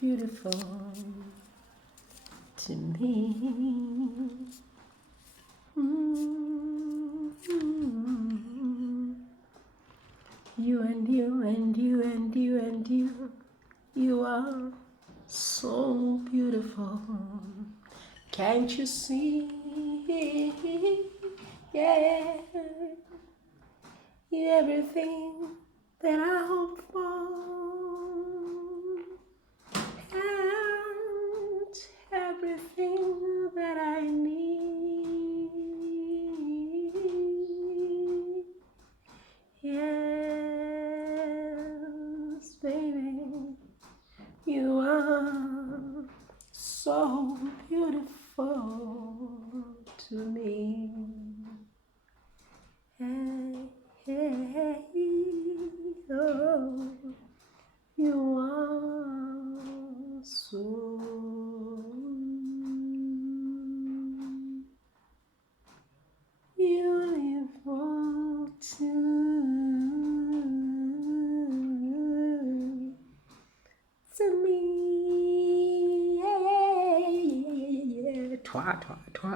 beautiful to me. You and you and you and you and you are so beautiful. Can't you see? Yeah, you're everything that I hope for, and everything that I need. Yes, baby, you are so beautiful to me. Hey, hey, oh, you are so beautiful to me. Yeah, yeah, yeah, yeah, yeah. Twa, twa, twa.